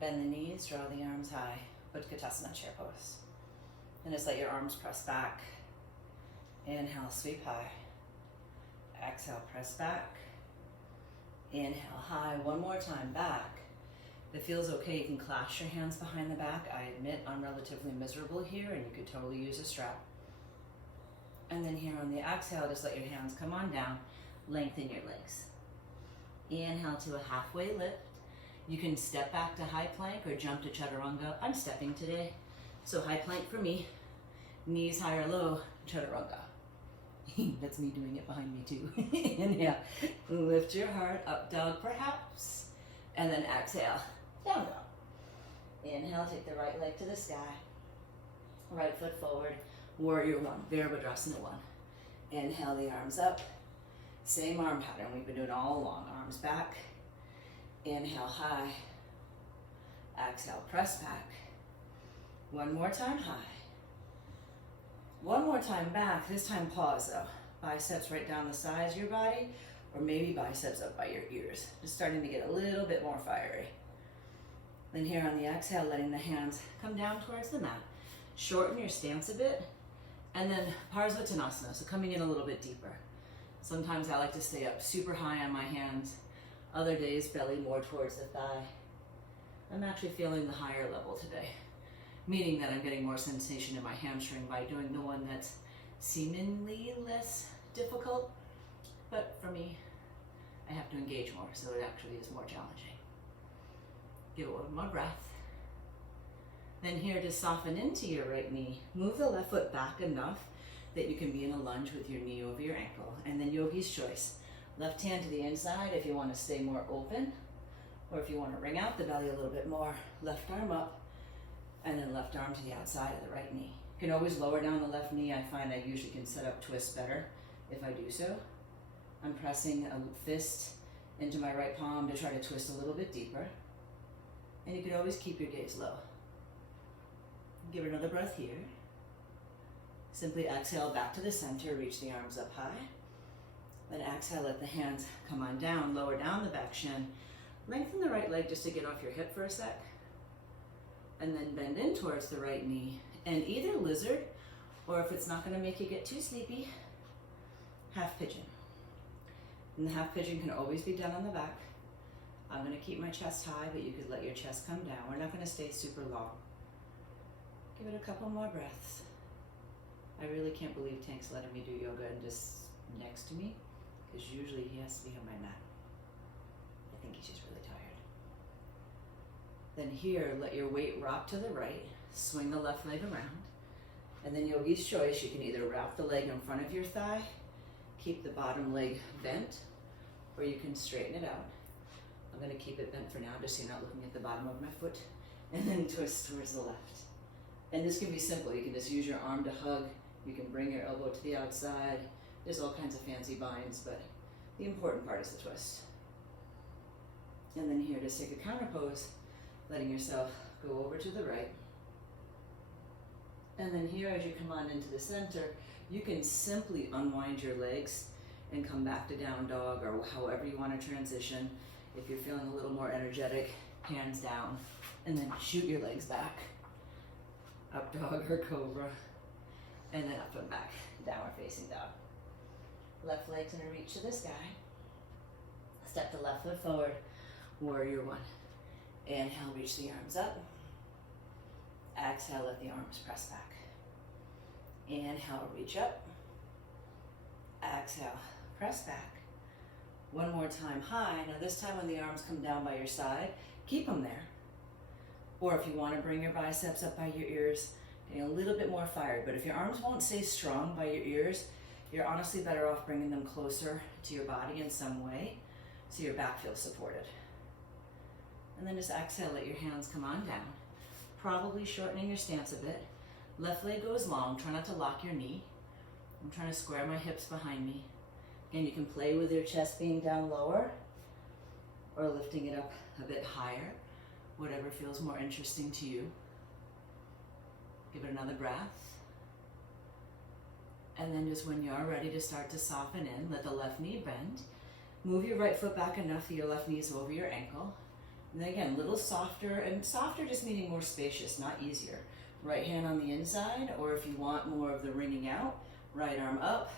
Bend the knees, draw the arms high. Utkatasana, chair pose. And just let your arms press back. Inhale, sweep high. Exhale, press back. Inhale, high. One more time, back. If it feels okay, you can clasp your hands behind the back. I admit I'm relatively miserable here and you could totally use a strap. And then here on the exhale, just let your hands come on down. Lengthen your legs. Inhale to a halfway lift. You can step back to high plank or jump to chaturanga. I'm stepping today, so high plank for me. Knees high or low, chaturanga. That's me doing it behind me too. Inhale, lift your heart, up dog perhaps. And then exhale, down dog. Inhale, take the right leg to the sky. Right foot forward, warrior one, Virabhadrasana one. Inhale the arms up. Same arm pattern we've been doing all along. Arms back. Inhale high. Exhale, press back. One more time high. One more time back. This time pause though. Biceps right down the sides of your body, or maybe biceps up by your ears. Just starting to get a little bit more fiery. Then here on the exhale, letting the hands come down towards the mat. Shorten your stance a bit. And then Parsvottanasana, so coming in a little bit deeper. Sometimes I like to stay up super high on my hands. Other days, belly more towards the thigh. I'm actually feeling the higher level today, meaning that I'm getting more sensation in my hamstring by doing the one that's seemingly less difficult, but for me, I have to engage more, so it actually is more challenging. Give it one more breath. Then here to soften into your right knee, move the left foot back enough that you can be in a lunge with your knee over your ankle, and then yogi's choice. Left hand to the inside if you want to stay more open, or if you want to wring out the belly a little bit more, left arm up, and then left arm to the outside of the right knee. You can always lower down the left knee. I find I usually can set up twists better if I do so. I'm pressing a fist into my right palm to try to twist a little bit deeper. And you can always keep your gaze low. Give it another breath here. Simply exhale back to the center, reach the arms up high. Then exhale, let the hands come on down, lower down the back shin. Lengthen the right leg just to get off your hip for a sec. And then bend in towards the right knee. And either lizard, or if it's not gonna make you get too sleepy, half pigeon. And the half pigeon can always be done on the back. I'm gonna keep my chest high, but you could let your chest come down. We're not gonna stay super long. Give it a couple more breaths. I really can't believe Tank's letting me do yoga and just next to me, because usually he has to be on my mat. I think he's just really tired. Then here, let your weight rock to the right, swing the left leg around, and then yogi's choice, you can either wrap the leg in front of your thigh, keep the bottom leg bent, or you can straighten it out. I'm gonna keep it bent for now, just so you're not looking at the bottom of my foot, and then twist towards the left. And this can be simple. You can just use your arm to hug. You can bring your elbow to the outside. There's all kinds of fancy binds, but the important part is the twist. And then here, just take a counter pose, letting yourself go over to the right. And then here, as you come on into the center, you can simply unwind your legs and come back to down dog, or however you want to transition. If you're feeling a little more energetic, hands down, and then shoot your legs back. Up dog or cobra, and then up and back, downward facing dog. Left leg's gonna reach to the sky. Step the left foot forward, warrior one. Inhale, reach the arms up. Exhale, let the arms press back. Inhale, reach up. Exhale, press back. One more time high. Now this time when the arms come down by your side, keep them there. Or if you want to bring your biceps up by your ears, getting a little bit more fired. But if your arms won't stay strong by your ears, you're honestly better off bringing them closer to your body in some way so your back feels supported. And then just exhale, let your hands come on down. Probably shortening your stance a bit. Left leg goes long, try not to lock your knee. I'm trying to square my hips behind me. Again, you can play with your chest being down lower or lifting it up a bit higher. Whatever feels more interesting to you. Give it another breath. And then just when you're ready to start to soften in, let the left knee bend. Move your right foot back enough that your left knee is over your ankle. And then again, a little softer, and softer just meaning more spacious, not easier. Right hand on the inside, or if you want more of the wringing out, right arm up,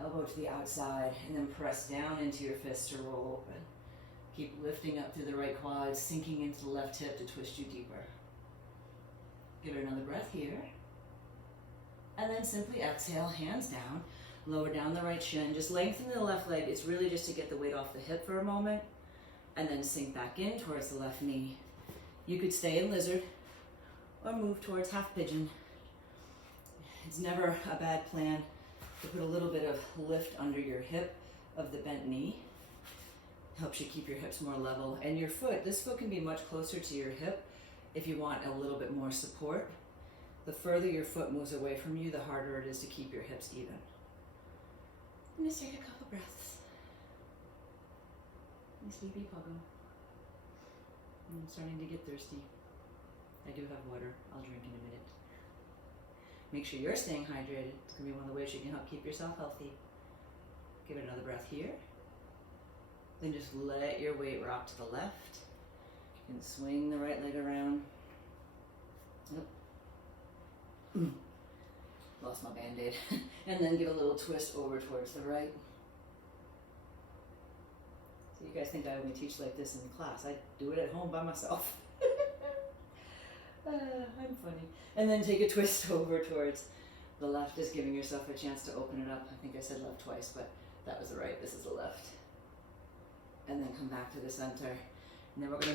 elbow to the outside, and then press down into your fist to roll open. Keep lifting up through the right quad, sinking into the left hip to twist you deeper. Give it another breath here. And then simply exhale, hands down, lower down the right shin, just lengthen the left leg. It's really just to get the weight off the hip for a moment, and then sink back in towards the left knee. You could stay in lizard or move towards half pigeon. It's never a bad plan to put a little bit of lift under your hip of the bent knee. Helps you keep your hips more level. And your foot, this foot can be much closer to your hip if you want a little bit more support. The further your foot moves away from you, the harder it is to keep your hips even. And just take a couple breaths. My sleepy puggle. I'm starting to get thirsty. I do have water. I'll drink in a minute. Make sure you're staying hydrated. It's going to be one of the ways you can help keep yourself healthy. Give it another breath here. Then just let your weight rock to the left. You can swing the right leg around. Nope. Lost my Band-Aid. And then give a little twist over towards the right. So you guys think I only teach like this in class. I do it at home by myself. I'm funny. And then take a twist over towards the left, just giving yourself a chance to open it up. I think I said left twice, but that was the right. This is the left. And then come back to the center. And then we're going to